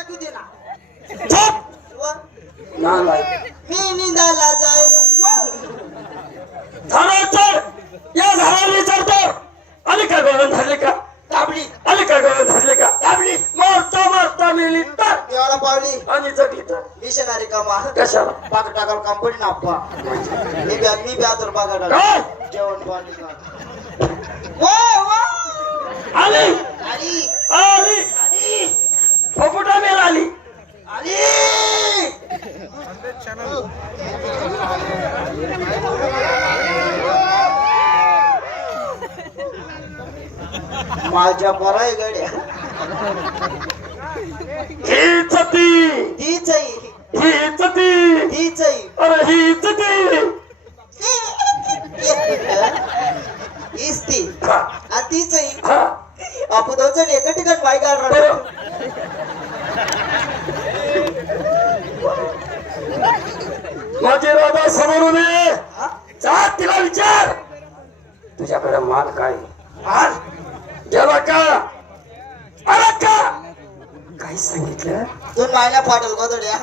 दे ना. मी निंदाला जाय या झाडाला विचारतो आली का गळून धरले का काबली आली का गळून धरले का काबली मारता मारता मिली तर देवाला पावली आणि जगली तर मिशनरी कामा कशाला पाक टाकाल कंपनी ना अप्पा मी ब्यातर पाक टाकाल काय जेवण पाणी वा आली आली आली आली फुकुटा मेल आली आली माझ्या पराय गड्या हीच ती तीच आहे हीच ती तीच आहे अरे हीच ती इसती हा तीच आहे हा आपण दोन जण एका ठिकाणी बाय काढ माझी राधा समोरून ये जा तिला विचार तुझ्याकडे माल काय माल गेला का आला का काय सांगितलं दोन महिन्या फाटल गोदड्या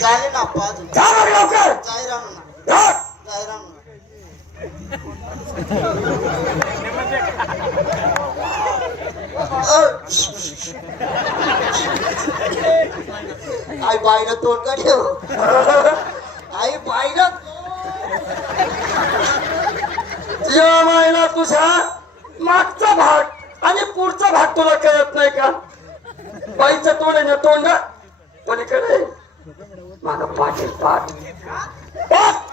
चालेल ना अप्पा अजून जा बरं लवकर जाय राहू ना जा. जाय राहू ना आई बाईनं तोंड का ठेव आई बाईनं या महिना तुझा मागचा भाग आणि पुढचा भाग तुला कळत नाही का बाईचं तोंड आहे ना तोंड पलीकडे माग पाठ आहे, पाठ पाठ.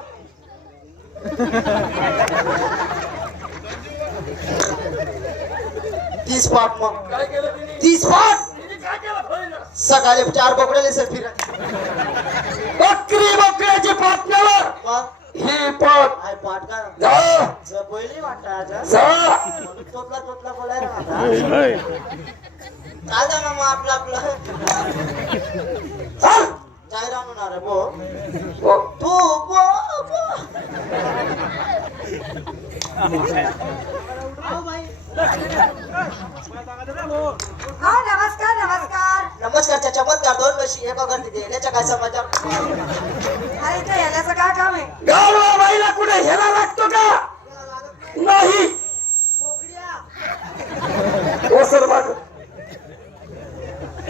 तीस पाठ मग काय केलं तिने? 30 पाठ तिने काय केलं पहिलं? सकाळी 4 बोकड्याले सर फिरत बकरी बकऱ्याची पाटण्यावर मग ही पाठ आई पाठ का जा पहिली वाटत जा तोतला बोलायला आता चालता ना मग आपलं चल. जाय राहू ना रे बो हो. तू बो हा नमस्कार नमस्कार नमस्कार चमत्कार 2 वर्षी एका करते ते याच्या काय समाचार अरे इथे येण्याचं काय काम आहे गावला बाईला कुठे हेरा लागतो का नाही हो सर माग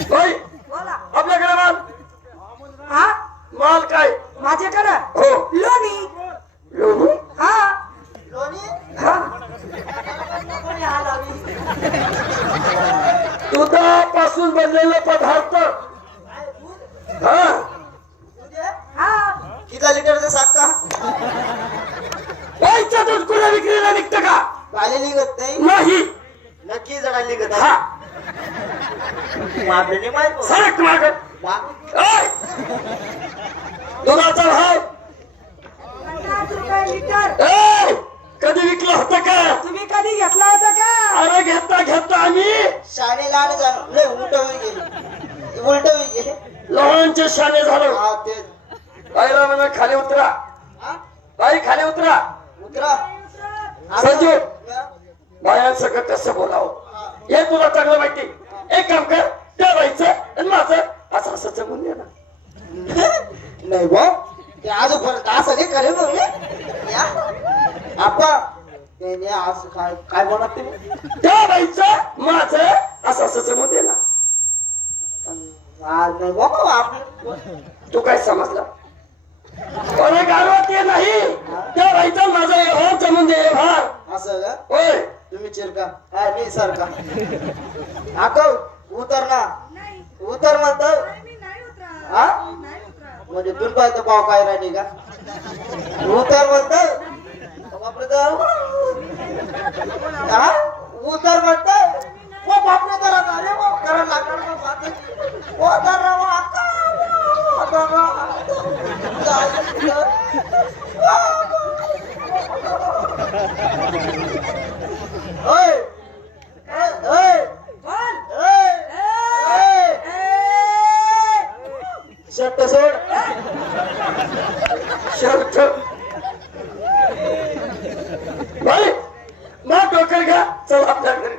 बाई बोला आपल्याकडे माल हा माल काय माझ्याकडं हो लोणी लोणी हा लोणी हा कोणी आलावी दुधापासून बनलेले पदार्थ हा हा किती लिटरचा साखा बाईचं दूध कुठे विक्रीला निघतं का पाले निघत नाही नाही नक्की जरा निघत हा आपल्याला माहित सरक माग दुधाचा भाव 50 रुपये लिटर ए, कधी विकलं होतं का तुम्ही कधी घेतला होता का अरे घेता घेता आम्ही शाणे लहान झालं लय उलट होई गे लहानचे शाने झालो हा ते बाईला म्हणा खाली उतरा हा बाई खाली उतरा उतरा संजू बायांसगळं कसं बोलावं हे तुला चांगलं माहिती एक काम कर त्या बाईचं आणि माझं असं असं जमून दे ना नाही बा ते आजपर्यंत असं नाही करेल ना मी या आपा नाही असं काय काय बोलत तुम्ही त्या बाईचं माझं असं असं जमून दे ना आज नाही बाबा आपलं तू काय समजला अरे गारवा ते नाही त्या बाईचं माझं व्यवहार जमून दे व्यवहार असं का होय तुम्ही चिरका हा मी सरका आको उतर ना नाही उतर म्हणतो मी नाही उतरा हा नाही उतरा म्हणजे तुला पाहिजे पाव काय राहिली का उतर म्हणतो बापरे तर हा उतर म्हणतो ओ बापरे तर अरे ओ करा लागणार ओ तर राव आका ओय ओय बोल शर्ट सोड शर्ट बाई मग डोक्यात घ्या चल आपल्या घरी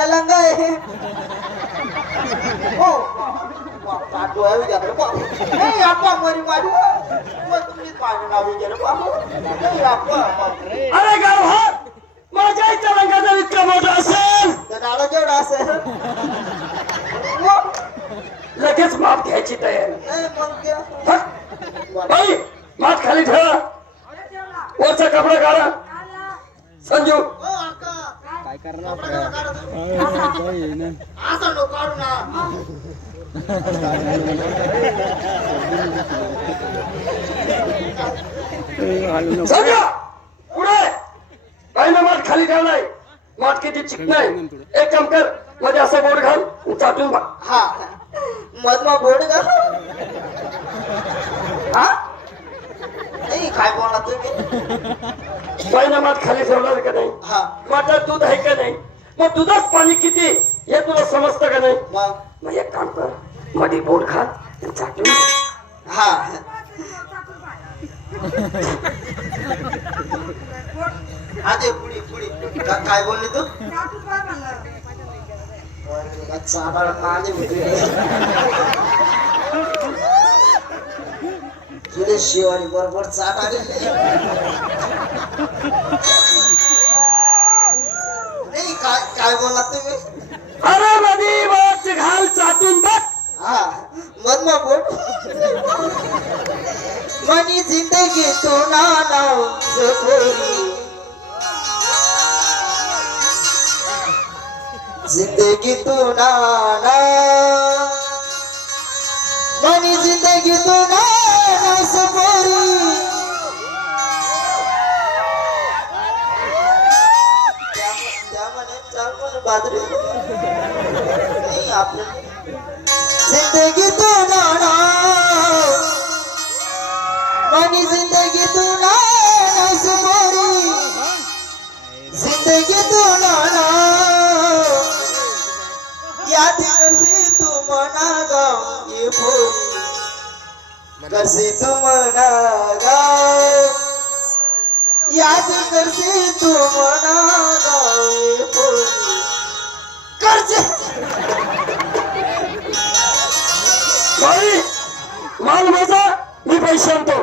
काळा लंगा आहे हो पाठू आहे विचारलं बाबू नाही आप्पा मरी पाठू मग तुम्हीच माझं नाव विचारलं बाबू नाही आप्पा अरे गाव माझ्या आईच्या लंगा जर इतका मोठा असेल तर नाला केवढा असेल लगेच माप घ्यायची तयारी नाही मग त्या हट. बाई मात खाली ठेवा अरे ठेवला वरचा कपडा काढा आला संजू ओ अक्का काय असं नको काढू ना संजू पुढे बाईनं मात खाली ठेवलाय मात किती चिकन आहे एक काम कर मध्ये असं बोट घाल चाटून बा हा मधमा बोर्ड का हा नाही काय बोला तुम्ही बाईनं मात खाली ठेवणार का नाही हा माठात दूध आहे का नाही मग दुधात पाणी किती हे तुला समजतं का नाही मग मग एक काम कर मध्ये बोट घाल आणि चाटून बा. हा आधी पुढी पुढी काय बोलली तू चाटून पाय म्हणलं चाबाळ माझे तुझे शिवानी बरोबर चाट आली नाही काय काय बोलला तुम्ही अरे मध्ये बोट घाल चाटून बघ हा मधमा बोट मनी जिंदगी तू ना नाव सफरी जिंदगी तू ना मनी जिंदगी तू ना सफरी त्यामध्ये बाजरी नाही आपलं जिंदगी तू ना मनी जिंदगी तू ना सफरी जिंदगी तू ना याद करसी तू मना गाँव ये भोली करसी तू मना गाँव याद करसी तू मना गाँव ये भोली करसे बाई माल माझा मी पैसे आणतो